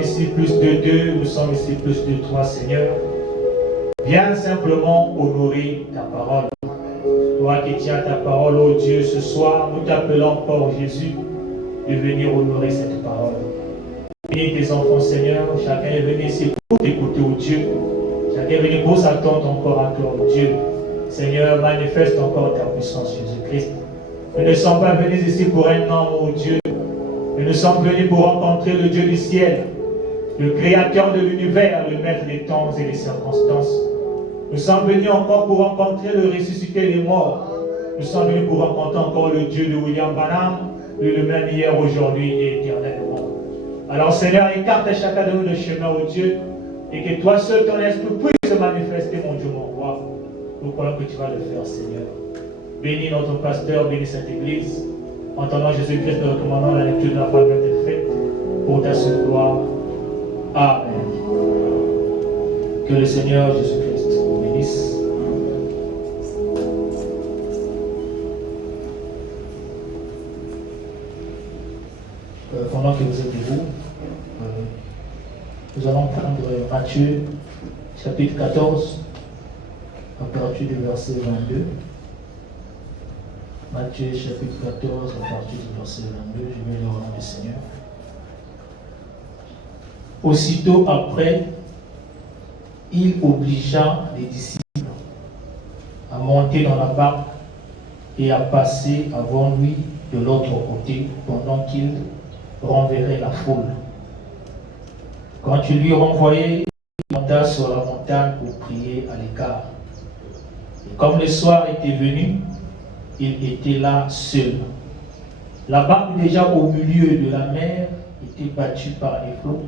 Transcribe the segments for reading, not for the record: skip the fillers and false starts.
ici plus de deux, nous sommes ici plus de trois, Seigneur. Viens simplement honorer ta parole. Toi qui tiens ta parole, ô Dieu, ce soir, nous t'appelons encore, Jésus, de venir honorer cette parole. Bénis tes enfants, Seigneur. Chacun est venu ici pour t'écouter, ô Dieu. Chacun est venu pour s'attendre encore à toi, ô Dieu. Seigneur, manifeste encore ta puissance, Jésus-Christ. Nous ne sommes pas venus ici pour un homme, ô Dieu. Nous sommes venus pour rencontrer le Dieu du ciel, le créateur de l'univers, le maître des temps et des circonstances. Nous sommes venus encore pour rencontrer le ressuscité des morts. Nous sommes venus pour rencontrer encore le Dieu de William Branham, le même hier, aujourd'hui et éternellement. Alors Seigneur, écarte chacun de nous le chemin, ô Dieu, et que toi seul, ton esprit, puisse se manifester, mon Dieu, mon roi. Nous croyons que tu vas le faire, Seigneur. Bénis notre pasteur, bénis cette église. En ton nom, Jésus-Christ, nous recommandons la lecture de la parole de faite pour ta seule gloire. Amen. Que le Seigneur Jésus-Christ vous bénisse. Pendant que vous êtes debout, nous allons prendre Matthieu, chapitre 14, à partir du verset 22. Matthieu, chapitre 14, à partir du verset 22. Je vais lire au nom du Seigneur. Aussitôt après, il obligea les disciples à monter dans la barque et à passer avant lui de l'autre côté pendant qu'il renverrait la foule. Quand il lui renvoyait, il monta sur la montagne pour prier à l'écart. Et comme le soir était venu, il était là seul. La barque, déjà au milieu de la mer, était battue par les flots,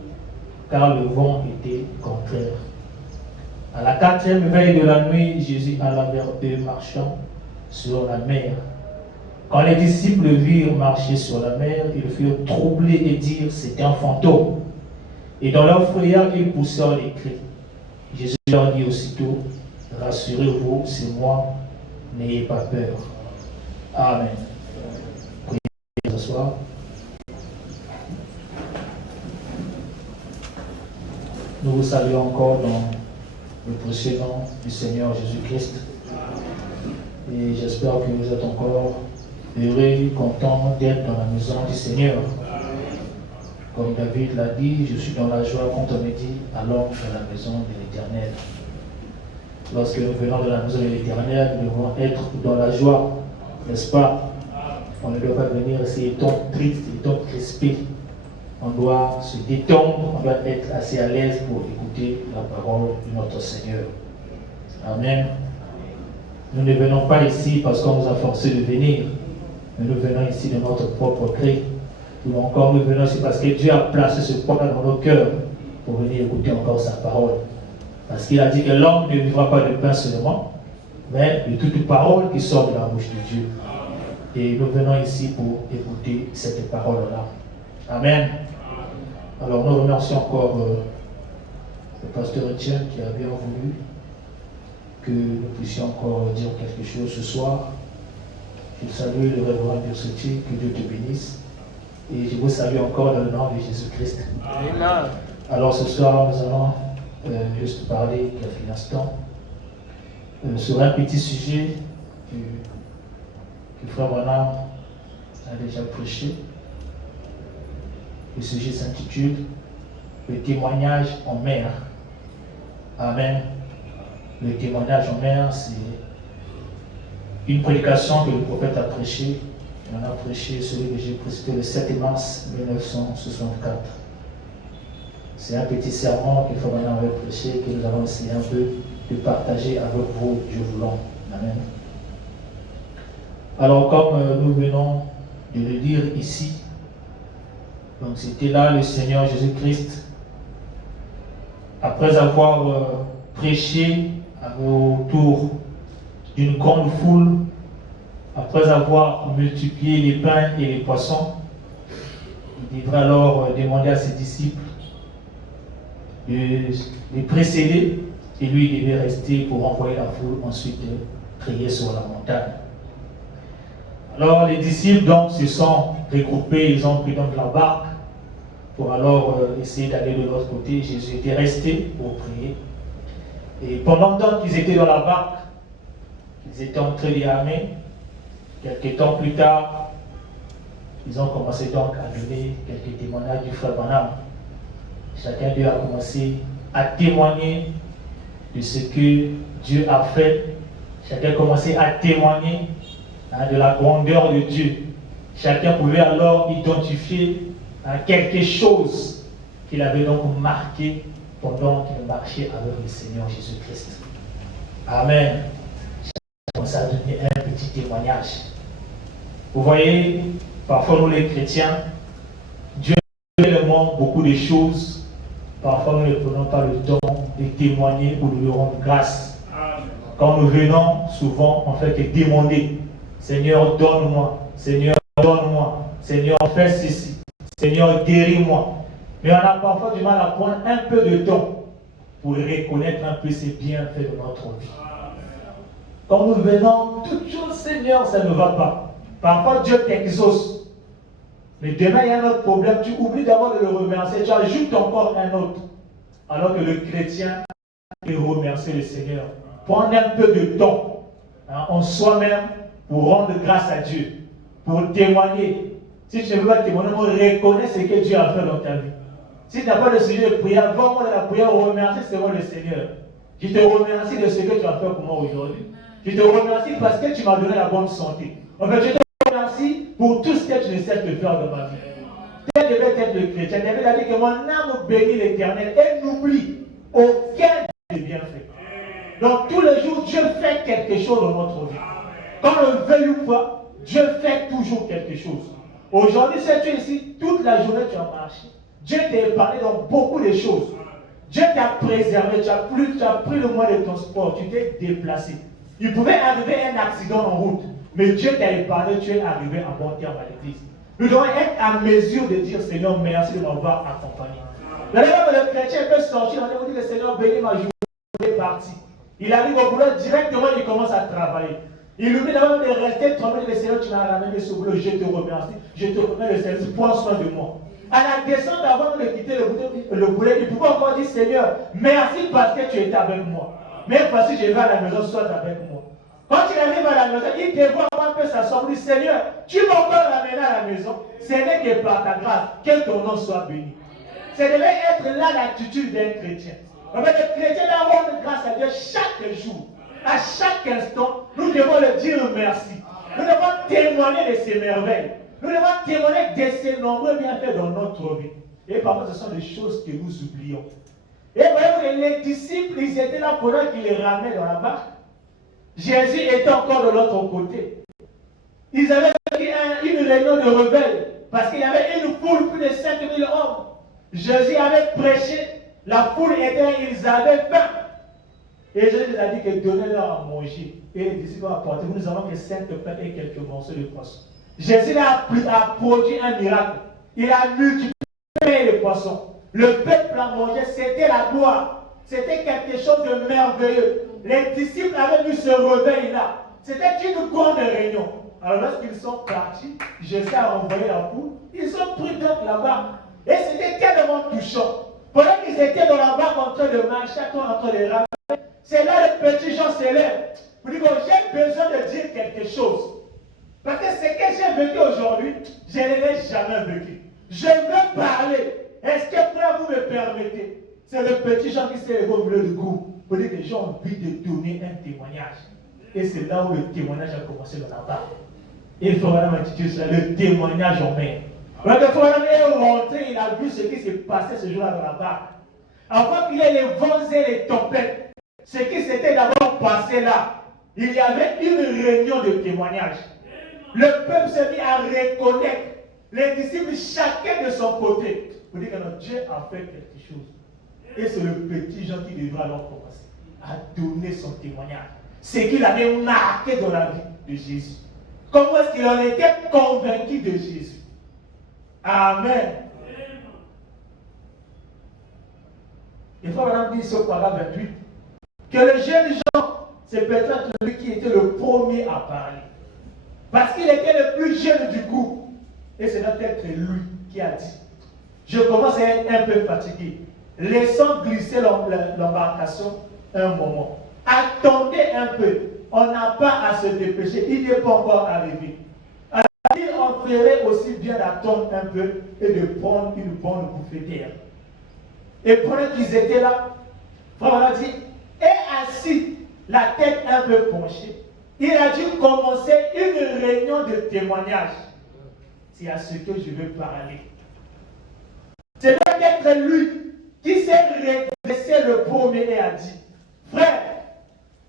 car le vent était contraire. À la 4e veille de la nuit, Jésus alla vers eux marchant sur la mer. Quand les disciples le virent marcher sur la mer, ils furent troublés et dirent: c'est un fantôme. Et dans leur frayeur, ils poussèrent des cris. Jésus leur dit aussitôt: rassurez-vous, c'est moi, n'ayez pas peur. Amen. Priez ce soir. Nous vous saluons encore dans le précieux nom du Seigneur Jésus-Christ. Et j'espère que vous êtes encore heureux, contents d'être dans la maison du Seigneur. Comme David l'a dit, je suis dans la joie quand on me dit: allons dans la maison de l'Éternel. Lorsque nous venons de la maison de l'Éternel, nous devons être dans la joie, n'est-ce pas? On ne doit pas venir ici étant triste, étant crispé. On doit se détendre, on doit être assez à l'aise pour écouter la parole de notre Seigneur. Amen. Nous ne venons pas ici parce qu'on nous a forcé de venir, mais nous venons ici de notre propre gré. Ou encore nous venons ici parce que Dieu a placé ce point dans nos cœurs pour venir écouter encore sa parole. Parce qu'il a dit que l'homme ne vivra pas de pain seulement, mais de toute parole qui sort de la bouche de Dieu. Et nous venons ici pour écouter cette parole-là. Amen. Alors nous remercions encore le pasteur Etienne qui a bien voulu que nous puissions encore dire quelque chose ce soir. Je salue le révérend Biosoti, que Dieu te bénisse. Et je vous salue encore dans le nom de Jésus-Christ. Amen. Alors ce soir, nous allons juste parler quelques instants sur un petit sujet que Frère Branham a déjà prêché. Le sujet s'intitule « Le témoignage en mer ». Amen. Le témoignage en mer, c'est une prédication que le prophète a prêchée. On a prêché celui que j'ai précité le 7 mars 1964. C'est un petit sermon que Frère Branham avait prêché, que nous avons essayé un peu de partager avec vous, Dieu voulant. Amen. Alors, comme nous venons de le dire ici, donc c'était là le Seigneur Jésus-Christ, après avoir prêché autour d'une grande foule, après avoir multiplié les pains et les poissons, il devrait alors demander à ses disciples de les précéder, et lui il devait rester pour envoyer la foule ensuite prier sur la montagne. Alors les disciples donc se sont regroupés, ils ont pris donc la barque pour alors essayer d'aller de l'autre côté. Jésus était resté pour prier. Et pendant tant qu'ils étaient dans la barque, ils étaient en train d'y ramer, quelques temps plus tard, ils ont commencé donc à donner quelques témoignages du frère Branham. Chacun d'eux a commencé à témoigner de ce que Dieu a fait. Chacun a commencé à témoigner de la grandeur de Dieu. Chacun pouvait alors identifier quelque chose qu'il avait donc marqué pendant qu'il marchait avec le Seigneur Jésus-Christ. Amen. Chacun a commencé à donner un petit témoignage. Vous voyez, parfois nous les chrétiens, Dieu nous demande beaucoup de choses. Parfois nous ne prenons pas le temps de témoigner ou de lui rendre grâce. Quand nous venons, souvent on fait que demander. Seigneur, donne-moi. Seigneur, donne-moi. Seigneur, fais ceci. Seigneur, guéris-moi. Mais on a parfois du mal à prendre un peu de temps pour reconnaître un peu ces bienfaits de notre vie. Quand nous venons, toute chose, Seigneur, ça ne va pas. Parfois, Dieu t'exauce. Mais demain, il y a un autre problème. Tu oublies d'abord de le remercier. Tu ajoutes encore un autre. Alors que le chrétien peut remercier le Seigneur. Prendre un peu de temps en soi-même pour rendre grâce à Dieu. Pour témoigner. Si tu ne veux pas témoigner, reconnais ce que Dieu a fait dans ta vie. Si tu n'as pas le sujet de prière, va-moi dans la prière, remercie seulement le Seigneur. Je te remercie de ce que tu as fait pour moi aujourd'hui. Je te remercie parce que tu m'as donné la bonne santé. En fait, je te remercie pour tout ce que tu essaies de faire dans ma vie. Tel devait être le chrétien. Il devait dire que mon âme bénit l'Éternel et n'oublie aucun des bienfaits. Donc tous les jours, Dieu fait quelque chose dans notre vie. Quand on le veuille ou pas, Dieu fait toujours quelque chose. Aujourd'hui, si tu es ici, toute la journée tu as marché. Dieu t'a épargné dans beaucoup de choses. Dieu t'a préservé, tu as pris le moyen de ton sport, tu t'es déplacé. Il pouvait arriver un accident en route, mais Dieu t'a épargné, tu es arrivé à bon terme à l'église. Nous devons être à mesure de dire Seigneur, merci de m'avoir accompagné. Le chrétien peut sortir, on dit que Seigneur, bénis ma journée, il est parti. Il arrive au boulot, directement il commence à travailler. Il oublie d'abord de rester tranquille, le Seigneur, tu m'as ramené ce boulot, je te remercie, je te remets le service, prends soin de moi. À la descente, avant de quitter le boulot, il pouvait encore dire Seigneur, merci parce que tu étais avec moi. Même si je vais à la maison, sois avec moi. Quand il arrive à la maison, il te voit un peu s'asseoir, il dit Seigneur, tu m'as encore ramené à la maison, ce n'est que par ta grâce, que ton nom soit béni. Ça devait être là l'attitude d'un chrétien. En fait, le chrétien doit rendre grâce à Dieu chaque jour. À chaque instant, nous devons le dire merci. Nous devons témoigner de ses merveilles. Nous devons témoigner de ses nombreux bienfaits dans notre vie. Et parfois, ce sont des choses que nous oublions. Et voyez-vous, les disciples, ils étaient là pendant qu'ils les ramenaient dans la barque. Jésus était encore de l'autre côté. Ils avaient une réunion de rebelles parce qu'il y avait une foule, plus de 5000 hommes. Jésus avait prêché, la foule était, ils avaient faim. Et Jésus a dit que donnez-leur à manger. Et les disciples ont apporté, nous avons que 5 pains et quelques morceaux de poisson. Jésus a produit un miracle. Il a multiplié les poissons. Le peuple a mangé, c'était la gloire. C'était quelque chose de merveilleux. Les disciples avaient vu ce réveil-là. C'était une grande réunion. Alors lorsqu'ils sont partis, Jésus a envoyé la foule. Ils ont pris donc la barque. Et c'était tellement touchant. Pendant qu'ils étaient dans la barque en train de marcher, en train de ramener, c'est là le petit Jean s'élève. Vous dites, j'ai besoin de dire quelque chose. Parce que ce que j'ai vécu aujourd'hui, je ne l'ai jamais vécu. Je veux parler. Est-ce que frère, vous me permettez? C'est le petit Jean qui s'est levé au milieu du groupe. Pour dire que j'ai envie de donner un témoignage. Et c'est là où le témoignage a commencé dans la barque. Et il faut vraiment intituler cela le témoignage en mer. Quand il est rentré, il a vu ce qui s'est passé ce jour-là dans la barque. Avant qu'il y ait les vents et les tempêtes, ce qui s'était d'abord passé là, il y avait une réunion de témoignage. Le peuple s'est mis à reconnaître les disciples chacun de son côté. Pour dire que notre Dieu a fait quelque chose. Et c'est le petit Jean qui devra alors commencer à donner son témoignage. Ce qu'il avait marqué dans la vie de Jésus. Comment est-ce qu'il en était convaincu de Jésus? Amen. Il faut maintenant dire ce paragraphe 28. Que le jeune Jean, c'est peut-être lui qui était le premier à parler. Parce qu'il était le plus jeune du groupe. Et c'est peut-être lui qui a dit. Je commence à être un peu fatigué. Laissons glisser l'embarcation un moment. Attendez un peu. On n'a pas à se dépêcher. Il n'est pas encore arrivé. Alors, on ferait aussi bien d'attendre un peu et de prendre une bonne bouffée d'air. Et pendant qu'ils étaient là, Frère a dit, et assis, la tête un peu penchée, il a dû commencer une réunion de témoignage. C'est à ce que je veux parler. C'est peut-être lui qui s'est redressé le premier et a dit, frère,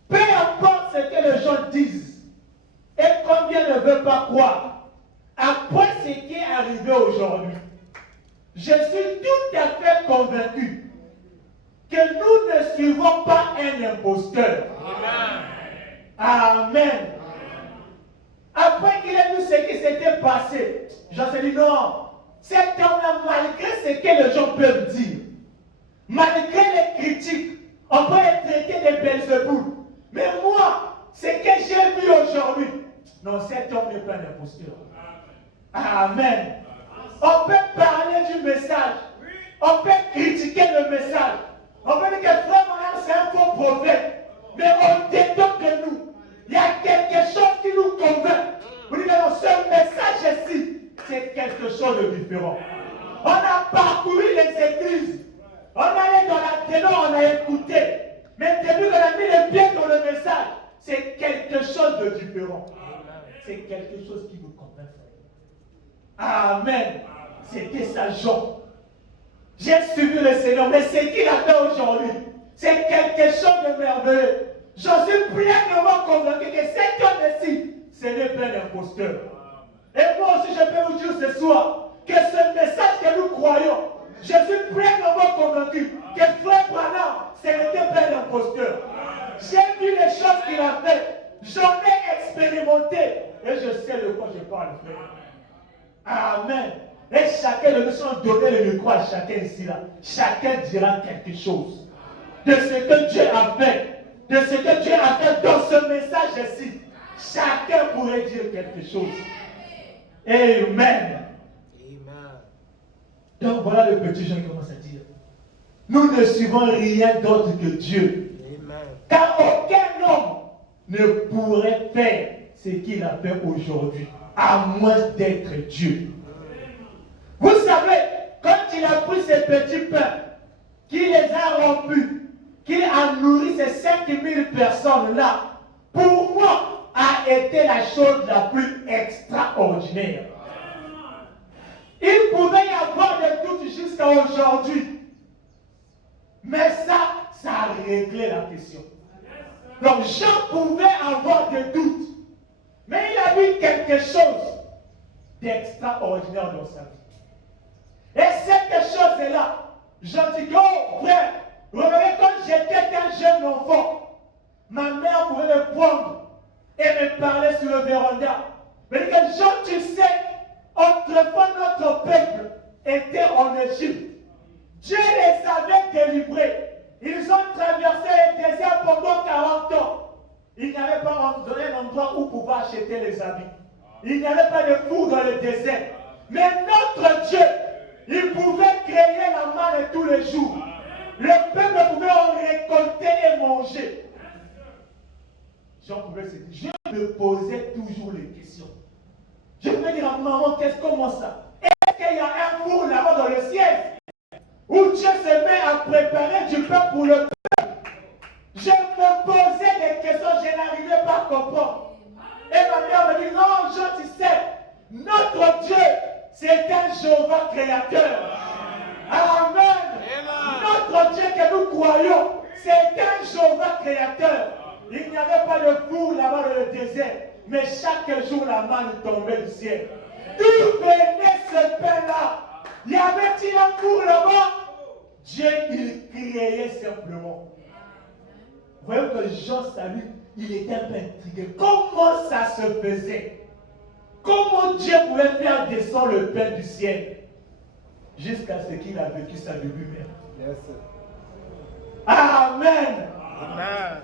peu importe ce que les gens disent et combien ne veulent pas croire, après ce qui est arrivé aujourd'hui, je suis tout à fait convaincu que nous ne suivons pas un imposteur. Amen. Après qu'il ait vu ce qui s'était passé, Jean s'est dit non, cet homme-là, malgré ce que les gens peuvent dire, malgré les critiques, on peut les traiter de Belzéboul. Mais moi, ce que j'ai vu aujourd'hui, non, cet homme n'est pas un imposteur. Amen. On peut parler du message, on peut critiquer le message, on peut dire que frère Branham c'est un faux prophète, mais au-dedans de nous, il y a quelque chose qui nous convainc. Vous dites non, ce message-ci, c'est quelque chose de différent. On a parcouru les églises, on allait dans la ténor, on a écouté, mais depuis qu'on a mis les pieds dans le message, c'est quelque chose de différent. C'est quelque chose qui nous convainc. Amen. C'était ça, Jean. J'ai suivi le Seigneur, mais ce qu'il a fait aujourd'hui, c'est quelque chose de merveilleux. J'en suis pleinement convaincu que cet homme-ci, ce n'est pas un imposteur. Et moi aussi, je peux vous dire ce soir que ce message que nous croyons, je suis pleinement convaincu que Frère Branham, ce n'était pas un imposteur. J'ai vu les choses qu'il a fait, j'en ai expérimenté et je sais de quoi je parle, frère. Amen. Et chacun de nous, si on donnait le micro à chacun ici, là, chacun dira quelque chose de ce que Dieu a fait, de ce que Dieu a fait dans ce message-ci. Chacun pourrait dire quelque chose. Amen. Donc voilà le petit Jean qui commence à dire. Nous ne suivons rien d'autre que Dieu. Amen. Car aucun homme ne pourrait faire ce qu'il a fait aujourd'hui, à moins d'être Dieu. Vous savez, quand il a pris ces petits pains, qu'il les a rompus, qu'il a nourri ces 5000 personnes-là, pour moi, a été la chose la plus extraordinaire. Il pouvait y avoir des doutes jusqu'à aujourd'hui. Mais ça a réglé la question. Donc Jean pouvait avoir des doutes. Mais il a vu quelque chose d'extraordinaire dans sa vie. Et cette chose-là, Jean dit, oh frère, regardez quand j'étais un jeune enfant, ma mère pouvait me prendre et me parler sur le véranda. Mais que Jean, tu sais, autrefois notre peuple était en Égypte. Dieu les avait délivrés. Ils ont traversé le désert pendant 40 ans. Il n'y avait pas un endroit où pouvoir acheter les habits. Il n'y avait pas de four dans le désert. Mais notre Dieu, il pouvait créer la manne tous les jours. Le peuple pouvait en récolter et manger. Jean pouvait se dire, je me posais toujours les questions. Je pouvais dire à maman, comment ça? Est-ce qu'il y a un four là-bas dans le ciel où Dieu se met à préparer du pain pour le peuple? Je me posais des questions, je n'arrivais pas à comprendre. Et ma mère me dit, non, Jean, tu sais, notre Dieu, c'est un Jéhovah créateur. Amen. Notre Dieu que nous croyons, c'est un Jéhovah créateur. Il n'y avait pas de four là-bas dans le désert, mais chaque jour la manne tombait du ciel. D'où venait ce pain-là? Y avait-il un four là-bas? Dieu, il créait simplement. Vous voyez que Jean, salut, il était un peu intrigué. Comment ça se faisait? Comment Dieu pouvait faire descendre le pain du ciel? Jusqu'à ce qu'il a vécu ça de lui-même. Yes. Amen. Amen.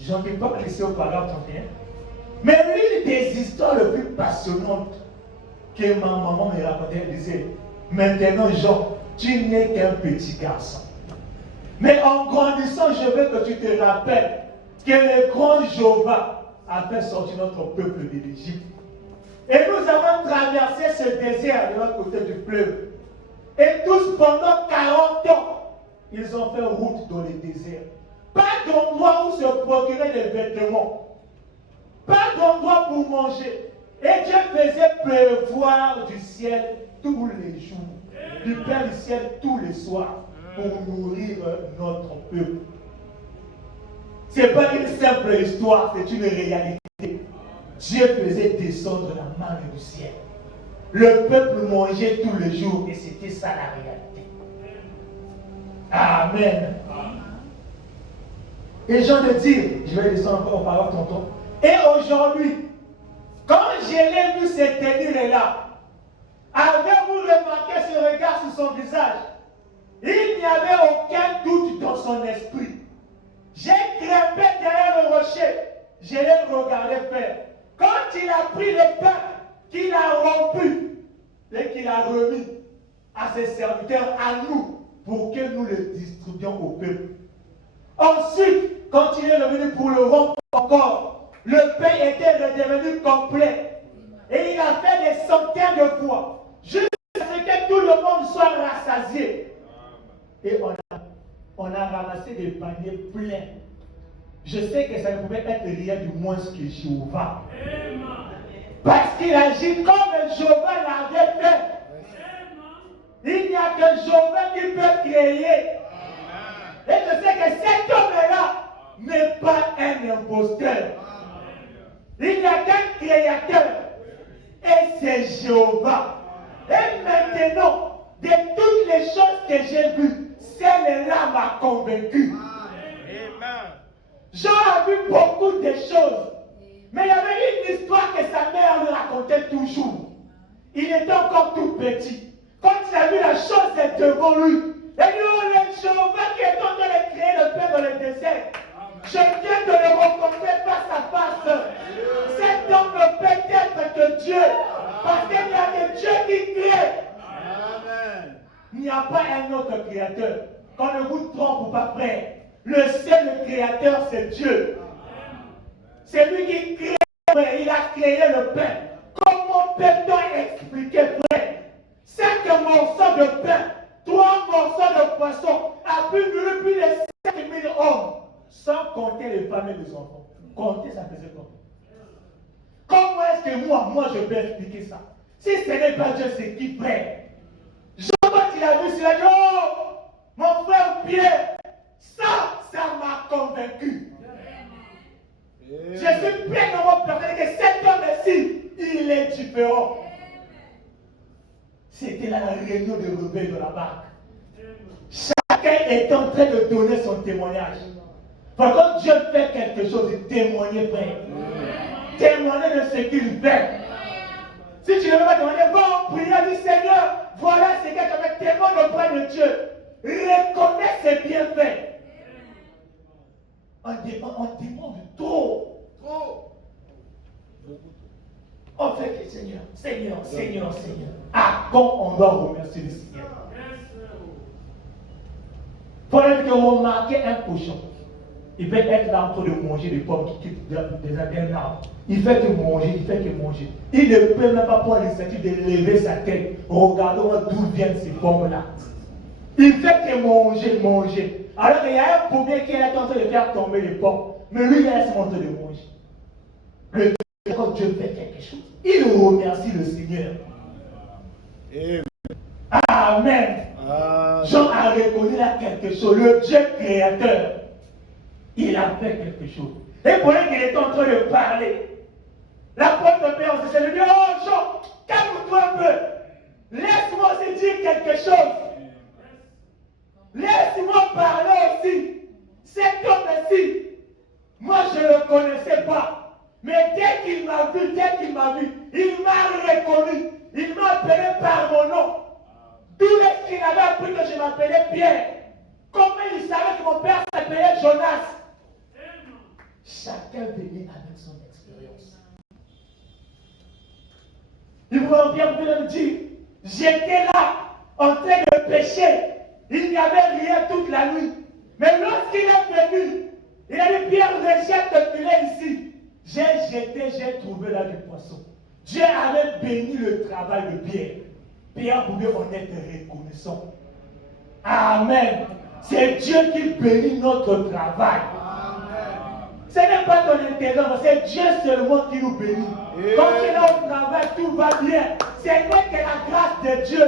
Jean ne vais pas laisser au paragraphe 31. Mais l'une des histoires les plus passionnantes que ma maman me racontait. Elle disait, maintenant Jean, tu n'es qu'un petit garçon. Mais en grandissant, je veux que tu te rappelles que le grand Jéhovah a fait sortir notre peuple de l'Égypte. Et nous avons traversé ce désert de l'autre côté du fleuve. Et tous pendant 40 ans, ils ont fait route dans le désert. Pas d'endroit où se procurer des vêtements. Pas d'endroit pour manger. Et Dieu faisait pleuvoir du ciel tous les jours. Du pain du ciel tous les soirs pour nourrir notre peuple. Ce n'est pas une simple histoire, c'est une réalité. Dieu faisait descendre la manne du ciel. Le peuple mangeait tous les jours et c'était ça la réalité. Amen. Et j'ai envie de dire, je vais descendre encore au parole tonton. Et aujourd'hui, quand je l'ai vu cette tenue-là, avez-vous remarqué ce regard sur son visage? Il n'y avait aucun doute dans son esprit. J'ai grimpé derrière le rocher, je l'ai regardé faire. Quand il a pris le pain, qu'il a rompu et qu'il a remis à ses serviteurs, à nous, pour que nous le distribuions au peuple. Ensuite, quand il est revenu pour le rompre encore, le pain était redevenu complet. Et il a fait des centaines de fois, jusqu'à ce que tout le monde soit rassasié. Et on a ramassé des paniers pleins. Je sais que ça ne pouvait être rien de moins que Jéhovah. Parce qu'il agit comme Jéhovah l'avait fait. Il n'y a que Jéhovah qui peut créer. Et je sais que cet homme-là n'est pas un imposteur. Il n'y a qu'un créateur. Et c'est Jéhovah. Et maintenant, de toutes les choses que j'ai vues, celle-là m'a convaincu. Jean a vu beaucoup de choses. Mais il y avait une histoire que sa mère lui racontait toujours. Il était encore tout petit. Quand il a vu la chose devant lui, il dit, oh, le Jéhovah qui est en train de créer le pain dans le désert. Je viens de le rencontrer face à face. Cet homme ne peut être que Dieu. Parce qu'il n'y a que Dieu qui crée. Amen. Il n'y a pas un autre créateur. Qu'on ne vous trompe pas, frère. Le seul créateur, c'est Dieu. C'est lui qui crée, frère. Il a créé le pain. Comment peut-on expliquer, frère? 5 morceaux de pain, 3 morceaux de poisson, a pu nourrir plus de 5000 hommes, sans compter les femmes et les enfants. Compter, ça faisait combien? Comment est-ce que moi, je peux expliquer ça? Si ce n'est pas Dieu, c'est qui, frère? Jean, quand il a vu cela, il a dit, oh, mon frère Pierre, ça m'a convaincu. Je suis pleinement persuadé que cet homme-ci, il est différent. C'était là la réunion de rebelles de la barque. Chacun est en train de donner son témoignage. Quand Dieu fait quelque chose, il témoigne, frère. Témoigner de ce qu'il fait. Si tu ne veux pas témoigner, va en prière, dis Seigneur, voilà ce que tu as fait, témoigne auprès de Dieu. Reconnais ses bienfaits. On demande trop. On fait que Seigneur. Ah, quand on doit remercier le Seigneur. Il faudrait que vous remarquez un cochon. Il peut être là en train de manger des pommes qui quittent des arbres. Il fait que manger. Il ne peut même pas prendre l'initiative de lever sa tête. Regardons d'où viennent ces pommes-là. Il fait que manger. Alors qu'il y a un pommier qui est là en train de faire tomber les pommes. Mais lui, il laisse en train de manger. Quand Dieu fait quelque chose, il remercie le Seigneur. Amen. Jean a reconnu là quelque chose. Le Dieu créateur, il a fait quelque chose. Et pendant qu'il était en train de parler, l'apôtre Pierre s'est dit, oh Jean, calme-toi un peu. Laisse-moi aussi dire quelque chose. Laisse-moi parler aussi. Cet homme-ci, moi je ne le connaissais pas. Mais dès qu'il m'a vu, il m'a reconnu. Il m'a appelé par mon nom. D'où est-ce qu'il avait appris que je m'appelais Pierre? Comment il savait que mon père s'appelait Jonas? Chacun venait avec son expérience. Il vous Pierre pouvait me dire, j'étais là, en train de pécher. Il n'y avait rien toute la nuit. Mais lorsqu'il est venu, il a dit, Pierre, rejette le filet ici. J'ai jeté, j'ai trouvé là du poisson. Dieu avait béni le travail de Pierre. Pierre pouvait en être reconnaissant. Amen. C'est Dieu qui bénit notre travail. Ce n'est pas ton intérêt, c'est Dieu seulement qui nous bénit. Quand tu es là au travail, tout va bien. Ce n'est que la grâce de Dieu.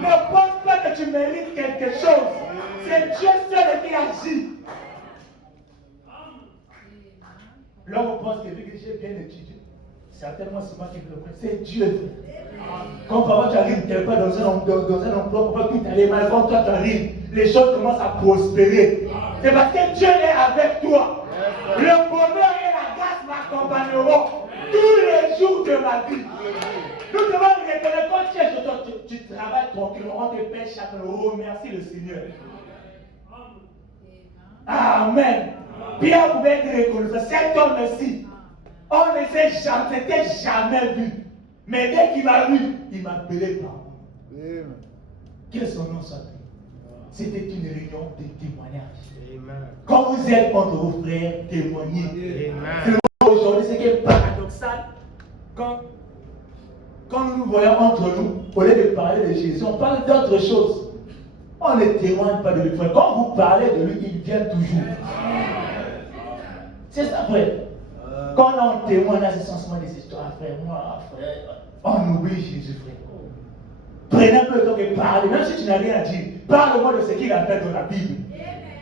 Ne pense pas que tu mérites quelque chose. C'est Dieu seul qui agit. L'homme pense que vu que j'ai bien étudié, certainement c'est moi qui le prends. C'est Dieu. Quand parfois tu arrives quelque part dans un emploi, parfois tout allait mal, quand toi tu arrives, les choses commencent à prospérer. C'est parce que Dieu est avec toi. Le bonheur et la grâce m'accompagneront tous les jours de ma vie. Nous devons reconnaître quand tu es chez toi, tu travailles tranquillement, on te paie chaque jour. Remercie le Seigneur. Amen. Pierre pouvait être reconnaissant. Cet homme-ci, on ne s'était jamais vu. Mais dès qu'il m'a vu, il m'a appelé par moi. Quel est son nom s'appelle? C'était une réunion de témoignage. Quand vous êtes entre vos frères, témoignez. Aujourd'hui, c'est qui est paradoxal. Quand nous nous voyons entre nous, au lieu de parler de Jésus, on parle d'autre chose. On ne témoigne pas de lui. Quand vous parlez de lui, il vient toujours. C'est ça, frère. Quand on témoigne, c'est sensiblement des histoires, frère. Moi, frère, on oublie Jésus, frère. Prenez un peu le temps de parler, même si tu n'as rien à dire. Parle-moi de ce qu'il a fait dans la Bible.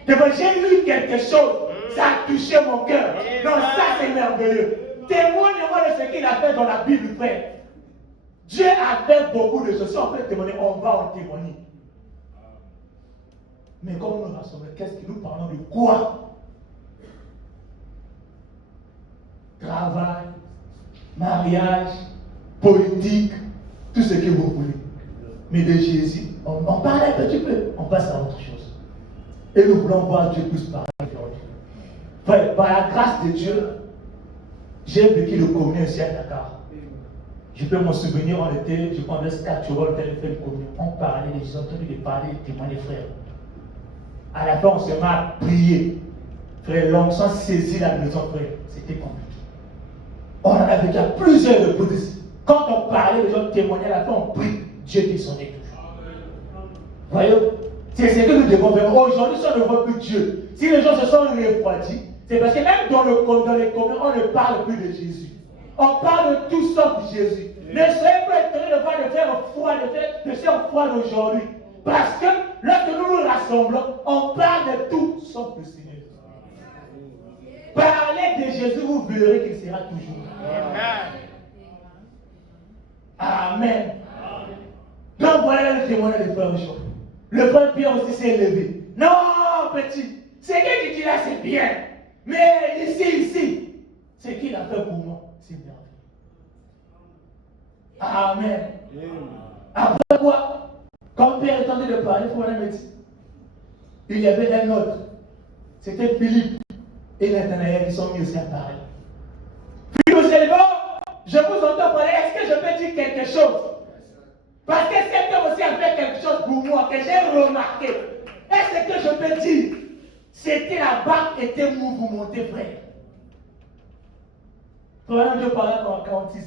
J'ai lu quelque chose, ça a touché mon cœur. Donc ça, c'est merveilleux. Témoigne-moi de ce qu'il a fait dans la Bible, frère. Dieu a fait beaucoup de choses. Si on peut témoigner, on va en témoigner. Mais comme nous nous rassemblons, qu'est-ce que nous parlons de quoi? Travail, mariage, politique, tout ce que vous voulez. Mais de Jésus, on parle un petit peu, on passe à autre chose. Et nous voulons voir Dieu plus parler aujourd'hui. Frère, par la grâce de Dieu, j'ai vécu le communion ici à Dakar. Je peux me souvenir, on était, je prenais ce 4 jours, on était fait le communion. On parlait, les gens ont entendu de parler, témoigner, frère. À la fin, on se met à prier. Frère, l'onction saisit la maison, frère. C'était compliqué. On en a vécu à plusieurs reprises. Quand on parlait, les gens témoignaient, à la fin, on prie. Dieu descendait toujours. Voyez, c'est ce que nous devons faire. Aujourd'hui, si on ne voit plus Dieu, si les gens se sont refroidis, c'est parce que même dans les communs, on ne parle plus de Jésus. On parle de tout sauf de Jésus. Ne soyez pas étonnés de voir de faire froid, de faire froid aujourd'hui. Parce que lorsque nous nous rassemblons, on parle de tout sauf le Seigneur. Parlez de Jésus, vous verrez qu'il sera toujours. Amen. Donc voilà le témoignage de frère aujourd'hui. Le frère Pierre aussi s'est levé. Non, petit, ce que tu dis là, c'est bien. Mais ici, ce qu'il a fait pour moi, c'est merveilleux. Amen. Après quoi, quand Pierre est en train de parler, il faut aller médecin. Il y avait un autre. C'était Philippe et Nathanaël qui sont mis aussi à parler. Puis nous élevons, je vous entends parler, est-ce que je peux dire quelque chose? Parce que cet homme aussi a fait quelque chose pour moi que j'ai remarqué. Est-ce que je peux dire? C'était la barque était mouvementée, frère. Frère, Dieu parlait dans 46.